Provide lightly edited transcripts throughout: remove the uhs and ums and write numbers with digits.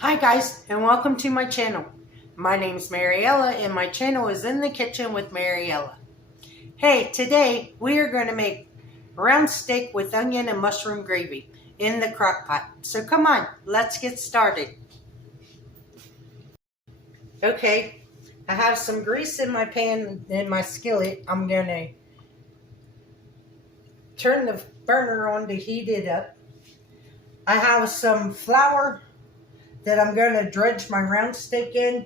Hi guys, and welcome to my channel. My name is Mariella and my channel is In the Kitchen with Mariella. Hey, today we are going to make round steak with onion and mushroom gravy in the crock pot. So come on, let's get started. Okay, I have some grease in my pan in my skillet. I'm going to turn the burner on to heat it up. I have some flour that I'm going to dredge my round steak in,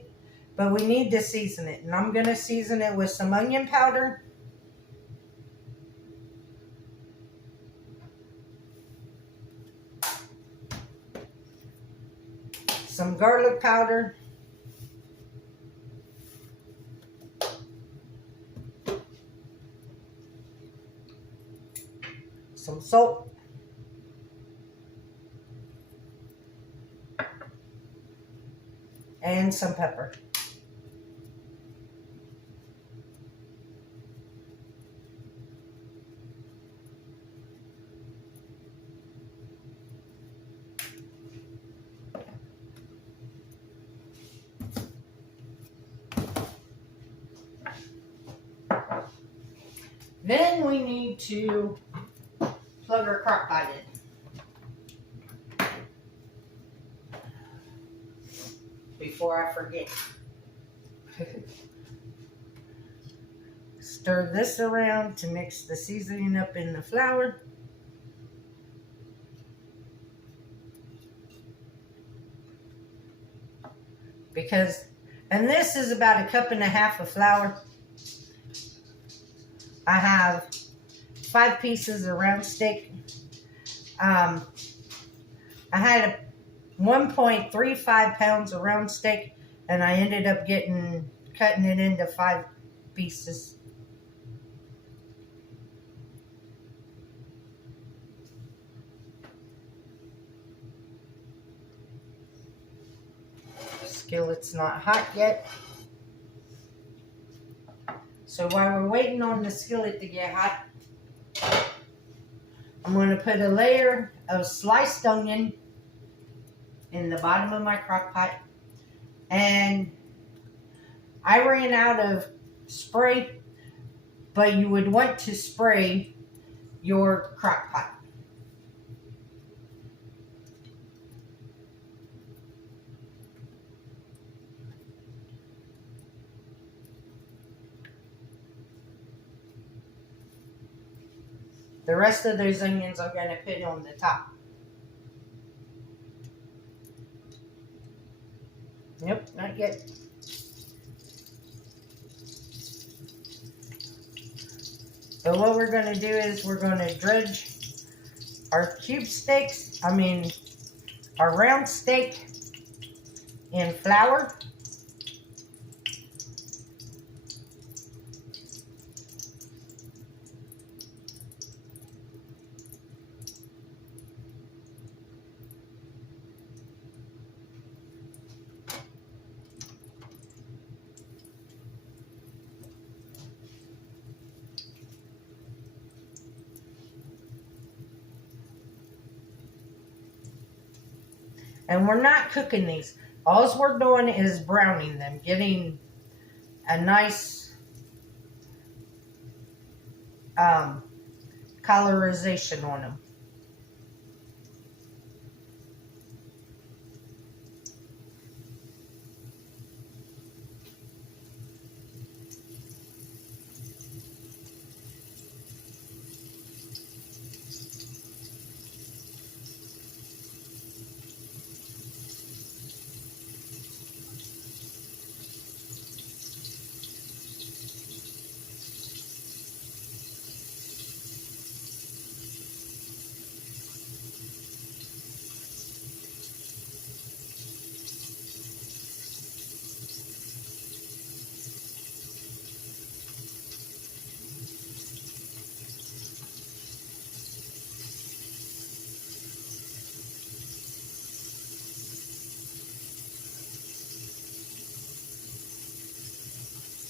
but we need to season it. And I'm going to season it with some onion powder, some garlic powder, some salt, and some pepper. Then we need to plug our crock pot in. Before I forget. Stir this around to mix the seasoning up in the flour. And this is about 1.5 cups of flour. I have 5 pieces of round steak. I had 1.35 pounds of round steak, and I ended up cutting it into 5 pieces. Skillet's not hot yet. So while we're waiting on the skillet to get hot, I'm going to put a layer of sliced onion in the bottom of my crock pot. And I ran out of spray, but you would want to spray your crock pot. The rest of those onions I'm going to put on the top. Nope, not yet. So what we're going to do is we're going to dredge our our round steak in flour. And we're not cooking these. All we're doing is browning them, getting a nice colorization on them.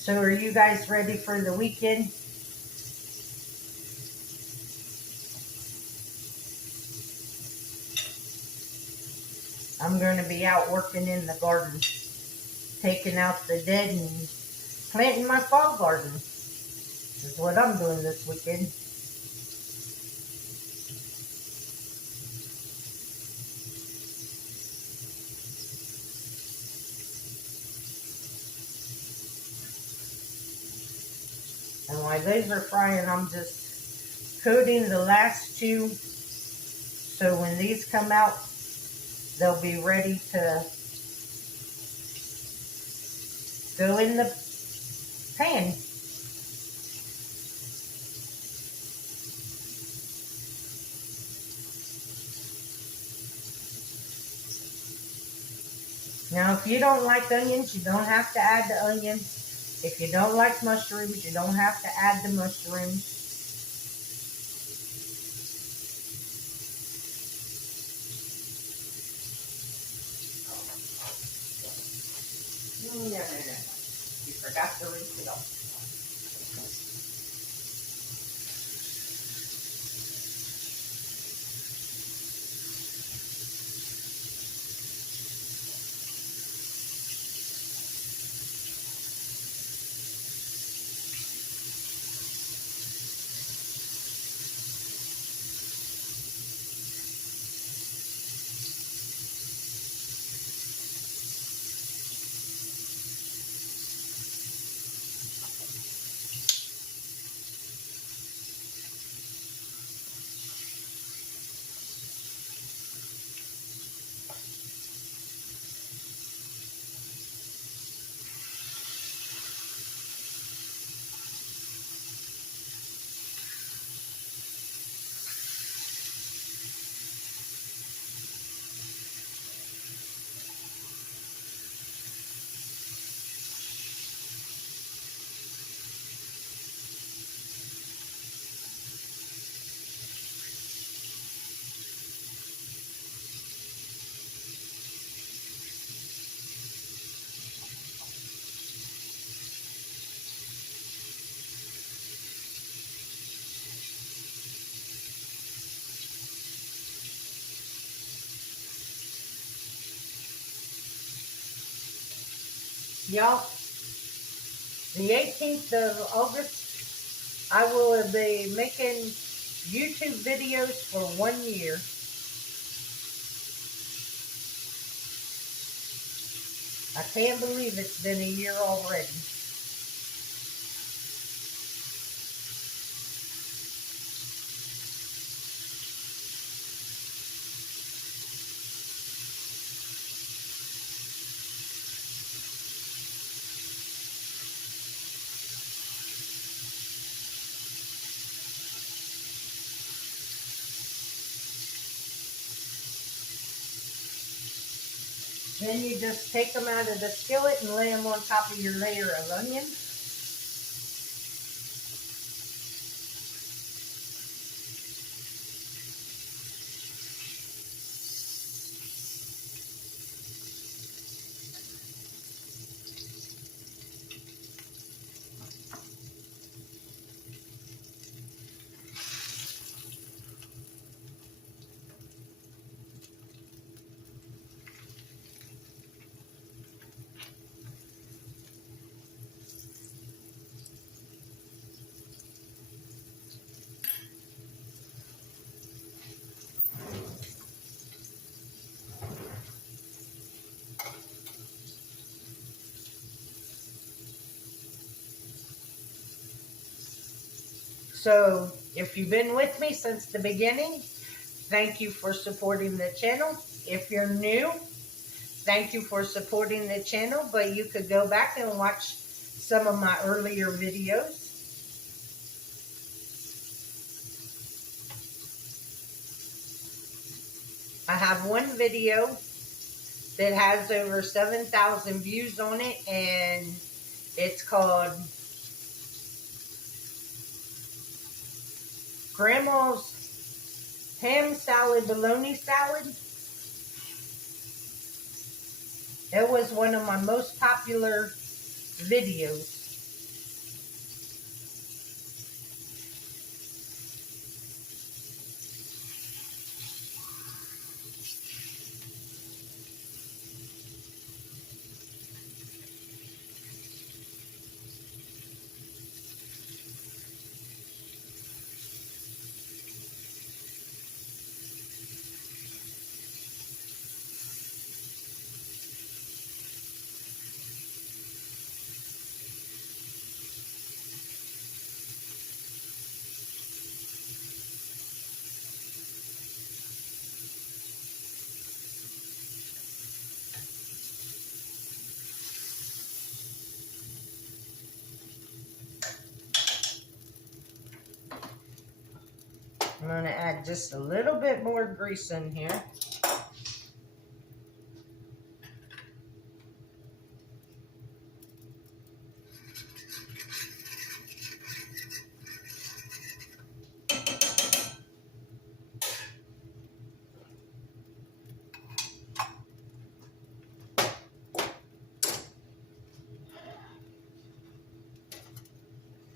So are you guys ready for the weekend? I'm going to be out working in the garden, taking out the dead and planting my fall garden. This is what I'm doing this weekend. And while those are frying, I'm just coating the last two, so when these come out, they'll be ready to go in the pan. Now, if you don't like onions, you don't have to add the onions. If you don't like mushrooms, you don't have to add the mushrooms. No. You forgot to rinse it off. Y'all, the 18th of August, I will be making YouTube videos for 1 year. I can't believe it's been a year already. Then you just take them out of the skillet and lay them on top of your layer of onions. So, if you've been with me since the beginning, thank you for supporting the channel. If you're new, thank you for supporting the channel, but you could go back and watch some of my earlier videos. I have one video that has over 7,000 views on it, and it's called Grandma's Ham Salad Bologna Salad. It was one of my most popular videos. going to add just a little bit more grease in here.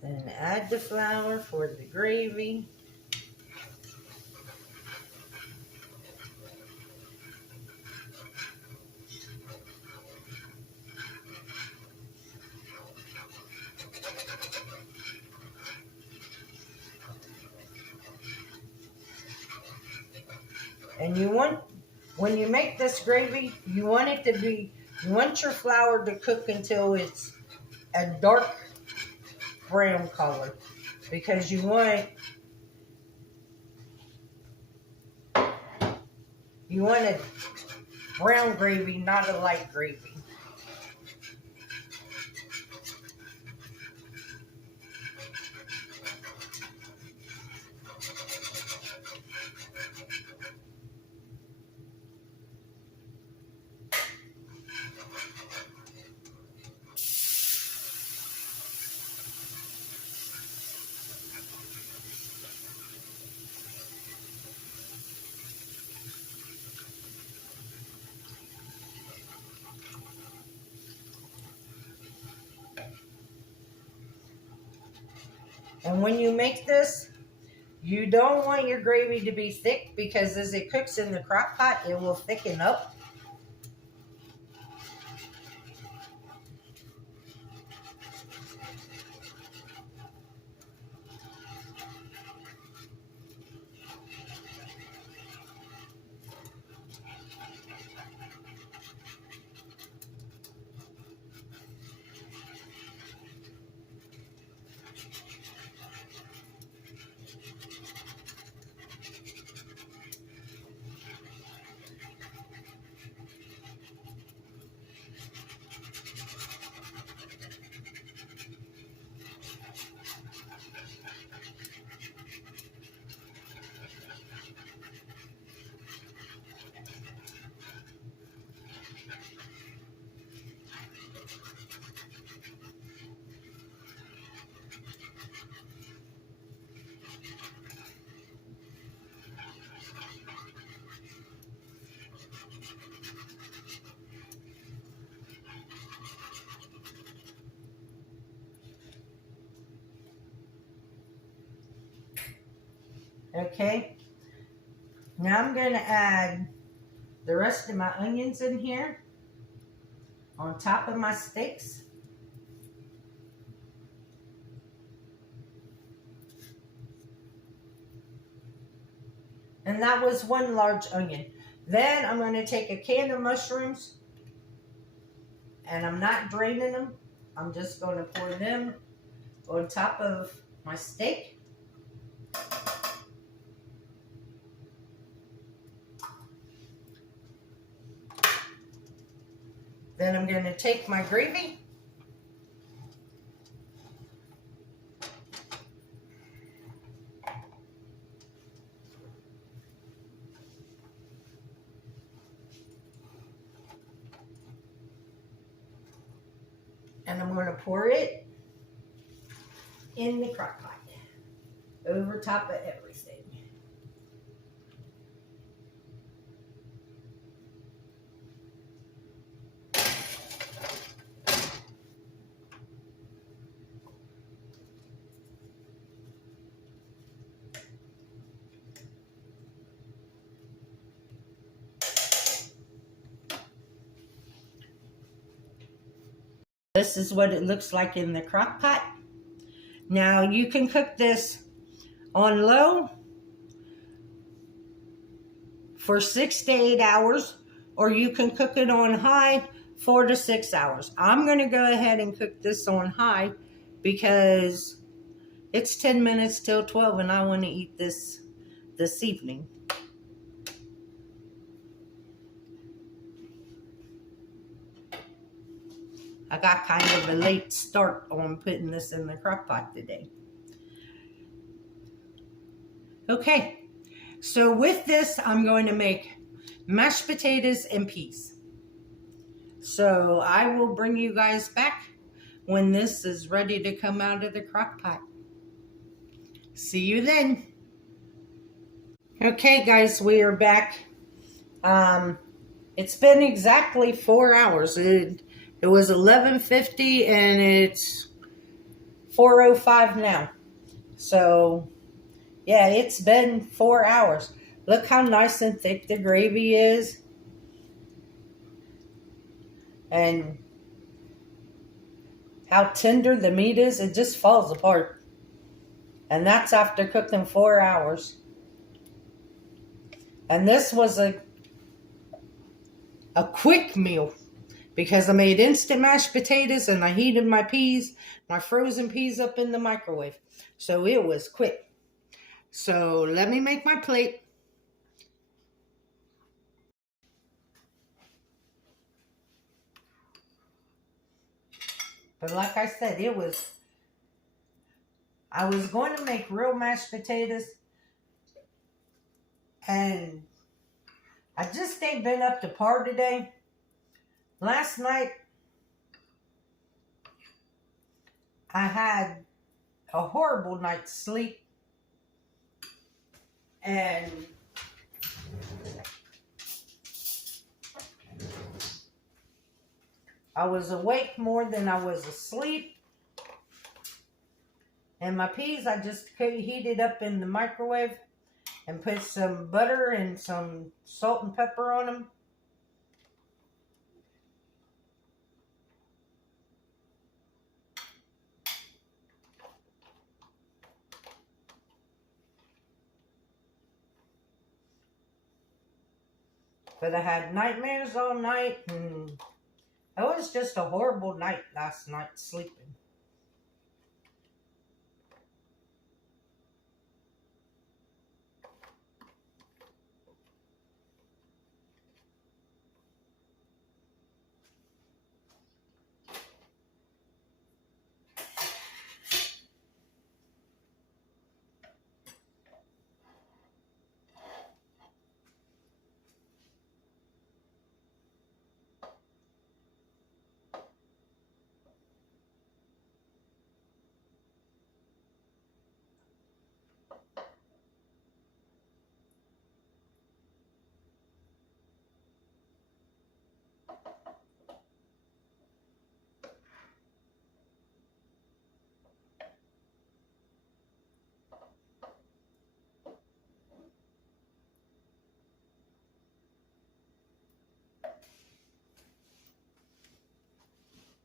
Then add the flour for the gravy. And you want, when you make this gravy, you want it to be, you want your flour to cook until it's a dark brown color. Because you want a brown gravy, not a light gravy. And when you make this, you don't want your gravy to be thick, because as it cooks in the crock pot, it will thicken up. Okay, now I'm going to add the rest of my onions in here on top of my steaks. And that was one large onion. Then I'm going to take a can of mushrooms, and I'm not draining them. I'm just going to pour them on top of my steak. Then I'm going to take my gravy and I'm going to pour it in the crock pot over top of everything. This is what it looks like in the crock pot. Now you can cook this on low for 6 to 8 hours, or you can cook it on high 4 to 6 hours. I'm going to go ahead and cook this on high because it's 10 minutes till 12 and I want to eat this evening. I got kind of a late start on putting this in the crock pot today. Okay, So with this, I'm going to make mashed potatoes and peas. So I will bring you guys back when this is ready to come out of the crock pot. See you then. Okay guys, we are back. It's been exactly 4 hours. It was 11:50 and it's 4:05 now. So yeah, it's been 4 hours. Look how nice and thick the gravy is. And how tender the meat is. It just falls apart. And that's after cooking 4 hours. And this was a quick meal because I made instant mashed potatoes and I heated my frozen peas up in the microwave. So it was quick. So let me make my plate. But like I said, I was going to make real mashed potatoes, and I just ain't been up to par today. Last night, I had a horrible night's sleep, and I was awake more than I was asleep. And my peas, I just heated up in the microwave and put some butter and some salt and pepper on them. But I had nightmares all night, and it was just a horrible night last night sleeping.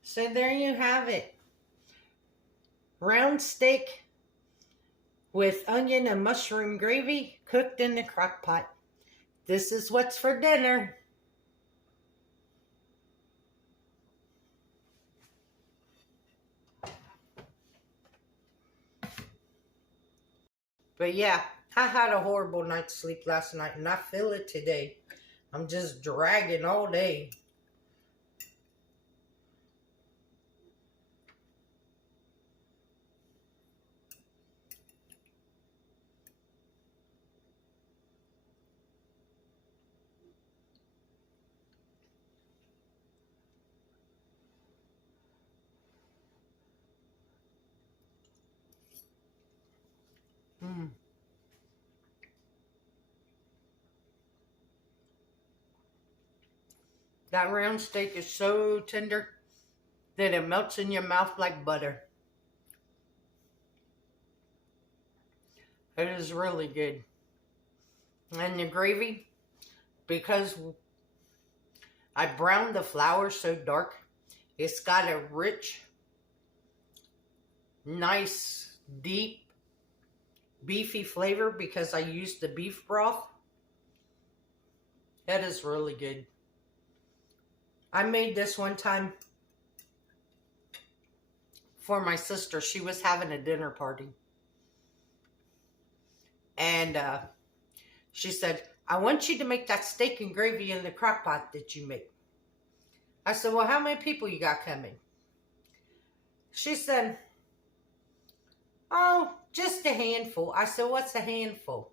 So there you have it. Round steak with onion and mushroom gravy cooked in the crock pot. This is what's for dinner. But yeah, I had a horrible night's sleep last night, and I feel it today. I'm just dragging all day. That round steak is so tender that it melts in your mouth like butter. It is really good. And the gravy, because I browned the flour so dark, it's got a rich, nice, deep, beefy flavor because I used the beef broth. That is really good. I made this one time for my sister. She was having a dinner party. And she said, I want you to make that steak and gravy in the crock pot that you make. I said, well, how many people you got coming? She said, oh, just a handful. I said, what's a handful?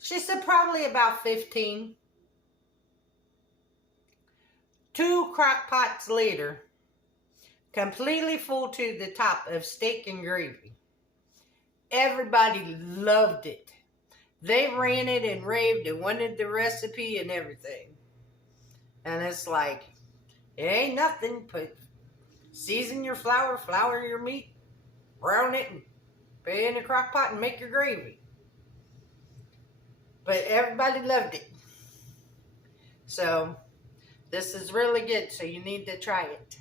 She said probably about 15. 2 crock pots later, completely full to the top of steak and gravy. Everybody loved it. They ran it and raved and wanted the recipe and everything. And it's like, it ain't nothing. Season your flour, flour your meat, brown it, and put it in a crock pot and make your gravy. But everybody loved it. So, this is really good, so you need to try it.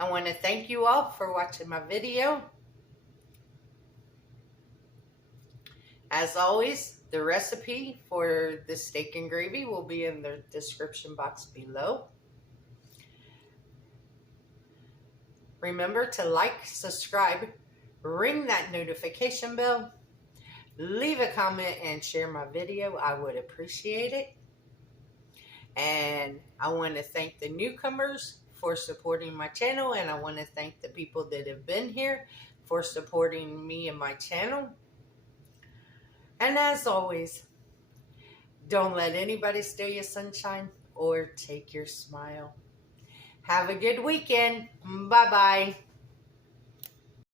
I want to thank you all for watching my video. As always, the recipe for the steak and gravy will be in the description box below. Remember to like, subscribe, ring that notification bell, leave a comment, and share my video. I would appreciate it. And I want to thank the newcomers for supporting my channel, and I want to thank the people that have been here for supporting me and my channel. And as always, don't let anybody steal your sunshine or take your smile. Have a good weekend. Bye-bye.